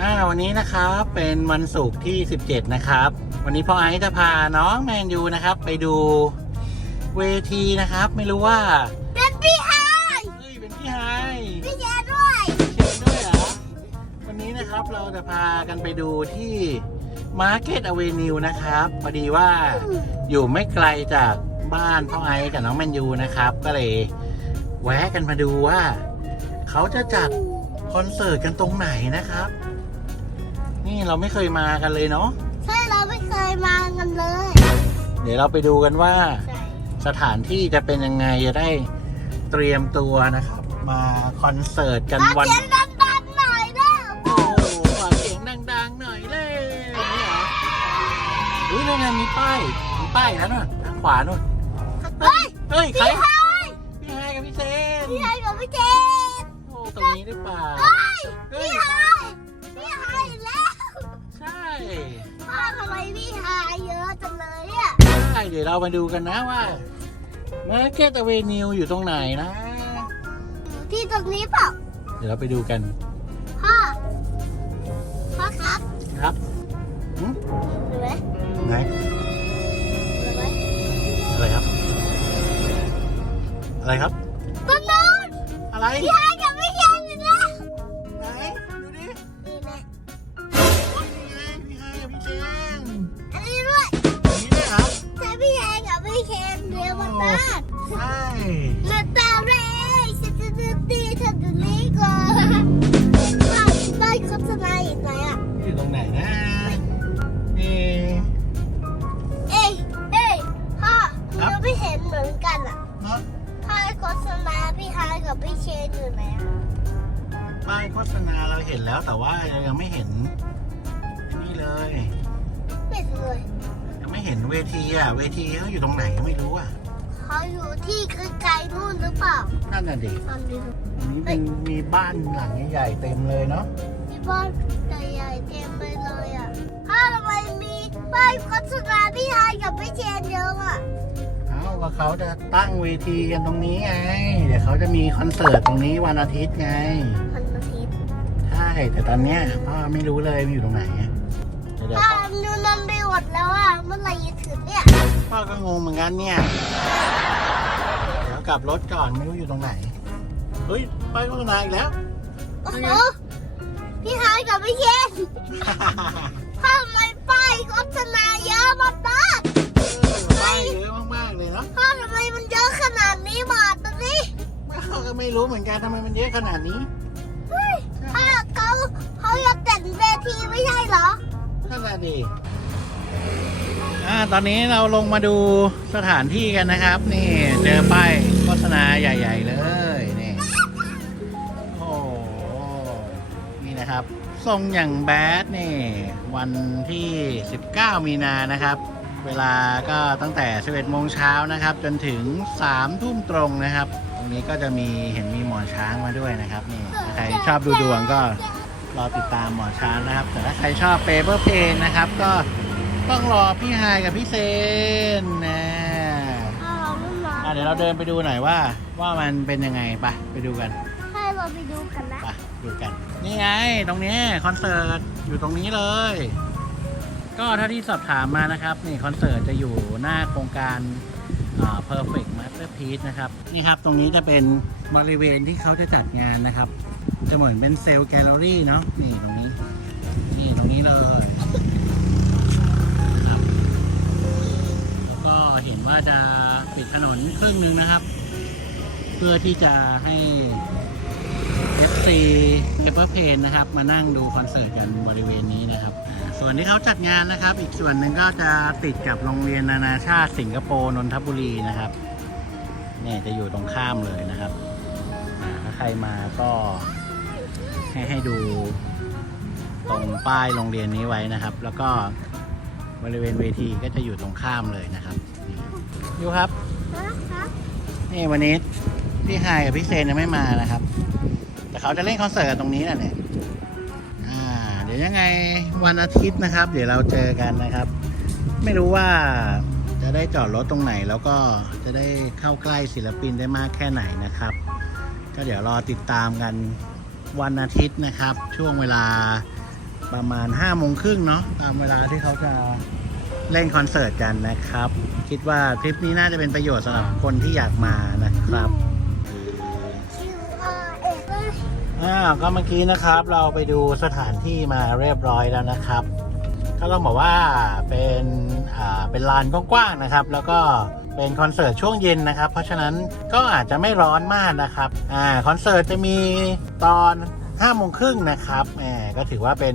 อ่าวันนี้นะครับเป็นวันศุกร์ที่ 17 นะครับ วันนี้พ่อไอซ์จะพาน้องแมนยูนะครับ ไปดูเวทีนะครับ ไม่รู้ว่าเป็นพี่ไฮเฮ้ยเป็นพี่ไฮพี่แย่ด้วยเชนด้วยเหรอวันนี้นะครับเราจะพากันไปดูที่ Market Avenue นะครับพอดีว่าอยู่ไม่ไกลจากบ้านพ่อไอซ์กับน้องแมนยูนะครับ ก็เลยแวะกันมาดูว่า เขาจะจัดคอนเสิร์ตกันตรงไหนนะครับ นี่เราไม่เคยมากันเลยเนาะใช่เราไม่เคยมากันเลย เดี๋ยวเราไปดูกันว่าใช่สถานที่จะเป็นยังไงจะได้เตรียมตัวนะครับ มาคอนเสิร์ตกันมาวันเสียงดังๆหน่อยเด้อโอ้ฝากเสียงดังๆหน่อยเลยนี่เหรออุ้ยนั่นไงมีป้ายมีป้ายแล้วน่ะทางขวานู่นเฮ้ยเฮ้ยใครพี่ไฮพี่ไฮกับพี่เซนพี่ไฮกับพี่เจนโอ้ตรงนี้หรือเปล่าเฮ้ยเฮ้ยพี่ไฮ เดี๋ยวเรามาดูกันนะว่ามาร์เก็ตอเวนิวอยู่ตรงไหนนะอยู่ที่ตรงนี้เปล่าเดี๋ยวเราไปดูกัน พ่อ พ่อครับครับหึเห็นไหมไหนเห็นไหมอะไรครับ อะไรครับ ต้นนู้นอะไร พี่ไฮกั วแต่ว่าเรายังไม่เห็นนี่เลย ไม่เลยยังไม่เห็นเวทีอะ เวทีเขาอยู่ตรงไหนก็ไม่รู้อะเขาอยู่ที่ไกลๆนู่นหรือเปล่านั่นน่ะดิตอนนี้อันนี้เป็นมีบ้านหลังใหญ่ๆเต็มเลยเนาะมีบ้านใหญ่ๆเต็มไปเลยอะพ่อทำไมมีป้ายโฆษณาพี่ไฮกับพี่เชนเยอะอะเอ้าก็เขาจะตั้งเวทีกันตรงนี้ไง เดี๋ยวเขาจะมีคอนเสิร์ตตรงนี้วันอาทิตย์ไงพันอาทิตย์ใช่ แต่ตอนเนี้ยพ่อไม่รู้เลยมันอยู่ตรงไหนอะเดี๋ยวเดี๋ยวพ่อพ่อดูนนไปหมดแล้วอะเมื่อไหร่จะถึงเนี่ยพ่อก็งงเหมือนกันเนี่ย เดี๋ยวกลับรถก่อนไม่รู้อยู่ตรงไหน เฮ้ยป้ายโฆษณาอีกแล้ว โอ้โหพี่ไฮกับพี่เชนทำไมป้ายโฆษณาเยอะมากป้ายเยอะมากๆเลยเนาะๆพ่อทำไมมันเยอะขนาดนี้มาตรงนี้พ่อก็ไม่รู้เหมือนกันทำไมมันเยอะขนาดนี้ นั่นแหละดิตอนนี้เราลงมาดูสถานที่กันนะครับ นี่เจอป้ายโฆษณาใหญ่ ๆ เลยนี่โอ้โหนี่นะครับ ทรงอย่างแบดนี่ วันที่ 19 มีนานะครับ เวลาก็ตั้งแต่ 11โมงเช้านะครับ จนถึง 3 ทุ่มตรงนะครับ ตรงนี้ก็จะมีเห็นมีหมอช้างมาด้วยนะครับ นี่ใครชอบดูดวงก็ รอติดตามหมอช้างนะครับ แต่ถ้าใครชอบเปเปอร์เพนนะครับ ก็ต้องรอพี่ไฮายกับพี่เซนนะพ่อเราไม่มาอะเดี๋ยวเราเดินไปดูหน่อยว่า ว่ามันเป็นยังไงไปไปดูกันให้เราไปดูกันนะไปดูกัน นี่ไงตรงนี้คอนเสิร์ตอยู่ตรงนี้เลย ก็ถ้าที่สอบถามมานะครับ นี่คอนเสิร์ตจะอยู่หน้าโครงการอ่า perfect masterpiece นะครับ นี่ครับตรงนี้จะเป็น บริเวณที่เขาจะจัดงานนะครับ จะเหมือนเป็นเซลล์แกลเลอรี่เนาะนี่ตรงนี้ นี่ตรงนี้เลยครับแล้วก็เห็นว่าจะปิดถนนครึ่งนึงนะครับ เพื่อที่จะให้ FC p a p e r p a n นะครับ มานั่งดูคอนเสิร์ตกันบริเวณนี้นะครับ ส่วนที่เขาจัดงานนะครับ อีกส่วนหนึ่งก็จะติดกับโรงเรียนนานาชาติสิงคโปร์นนทบุรีนะครับเนี่ยจะอยู่ตรงข้ามเลยนะครับ รมาก็ให้ให้ดูตรงป้ายโรงเรียนนี้ไว้นะครับ แล้วก็บริเวณเวทีก็จะอยู่ตรงข้ามเลยนะครับยูครับนะครับนี่วันนี้พี่ไฮกับพี่เซนยังไม่มานะครับ แต่เขาจะเล่นคอนเสิร์ตตรงนี้แหละเนี่ยอ่าเดี๋ยวยังไงวันอาทิตย์นะครับ เดี๋ยวเราเจอกันนะครับ ไม่รู้ว่าจะได้จอดรถตรงไหนแล้วก็จะได้เข้าใกล้ศิลปินได้มากแค่ไหนนะครับ ก็เดี๋ยวรอติดตามกันวันอาทิตย์นะครับ ช่วงเวลาประมาณ5้าโมงครึ่งเนาะตามเวลาที่เขาจะเล่นคอนเสิร์ตกันนะครับ คิดว่าคลิปนี้น่าจะเป็นประโยชน์สำหรับคนที่อยากมานะครับอ่าก็เมื่อกี้นะครับ เราไปดูสถานที่มาเรียบร้อยแล้วนะครับ ก็ต้องบอกว่าเป็นอ่าเป็นลานกว้างๆนะครับ แล้วก็ เป็นคอนเสิร์ตช่วงเย็นนะครับ เพราะฉะนั้นก็อาจจะไม่ร้อนมากนะครับอ่าคอนเสิร์ตจะมีตอน5้าโมงครึ่งนะครับแหมก็ถือว่าเป็น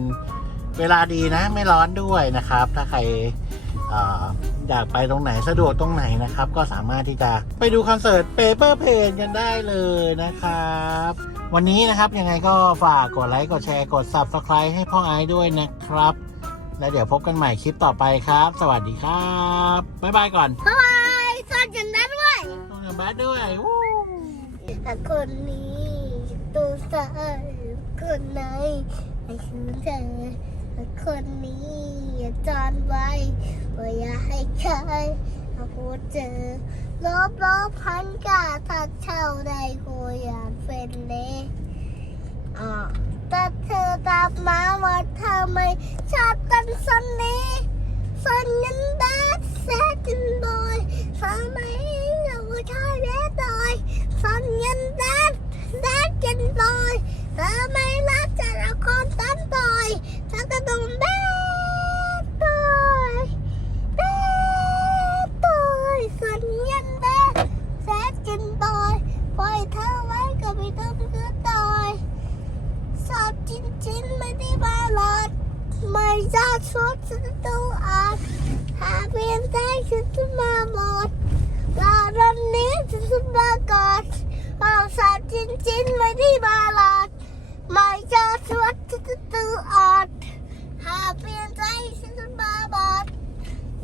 เวลาดีนะ ไม่ร้อนด้วยนะครับ ถ้าใครออยากไปตรงไหนสะดวกตรงไหนนะครับ ก็สามารถที่จะไปดูคอนเสิร์ตเปเปอร์เพนกันได้เลยนะครับ วันนี้นะครับยังไงก็ฝากกดไลค์กดแชร์กด Subscribe ให้พ่อไอซ์ด้วยนะครับ แล้วเดี๋ยวพบกันใหม่คลิปต่อไปครับ สวัสดีครับ บ๊ายบายก่อน บ๊ายบาย สอนกันได้ด้วยต้องกันบ้านด้วยวู้แต่คนนี้ตัวสาวคนไหนไอ้คือเธอแต่คนนี้อย่าจอนไว้ว่าอย่าให้ใครมาพูดเจอลบลบพันกาทักเช่าได้กูอยากเป็นเล่อ่าแต่เธอตามมาว่าเธอไม่ชอบกันสันนี้สันยันดัดแซจินบอยทำไมเราชอบแย่ดอยสัญญาณดัดดัดกันลอยเธอไม่รักจะละครตันต่อย Phở mấy người thôi bé tôi Phòng nhân đáp Đáp trên tôi Phở mấy lát cho nó con tắm tôi Phở cái tùng bé tôi Bé tôi Phòng nhân đáp Đáp trên tôi Phổi thơ mấy cái bị tâm cứ tôi Sọt chín chín mới đi ba lọt Mày ra suốt xuống tu ạc สอบจริงๆไม่ได้มาหลอดไม่จะชุดฉันต้องอาจหาเพียงใจฉันจะมาหมดลาดอนนี้ฉันจะมากอดเอาสาดจินจินไม่ได้มาหลอดไม่เจอสวัสดิ์ฉันจะตื่นออดหาเปลี่ยนใจฉันจะมาบอด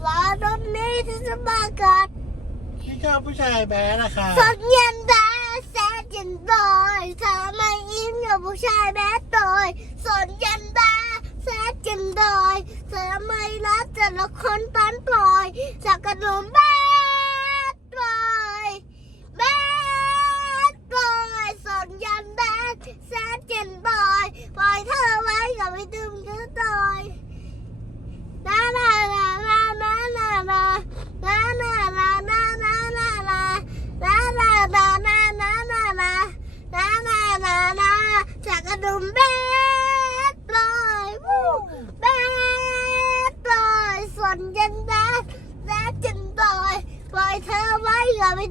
ลาดอนนี้ฉันจะมากอดพี่ชอบผู้ชายแบ๊นะครับสัญญาณดาแซดจินบอยเธอไม่อินกับผู้ชายแบดบอย รักแต่ละคนตันปล่อยจากกระดุมแบดบอยแบดบอยสัญญาณแบดแซดเจินบอยปล่อยเธอไว้กับไปดื่มเธอต่อยนานานานานานานานานานานานานานาลาลาลาลาลาลาลาลาลาลาลาจากกระดุมแบด আমি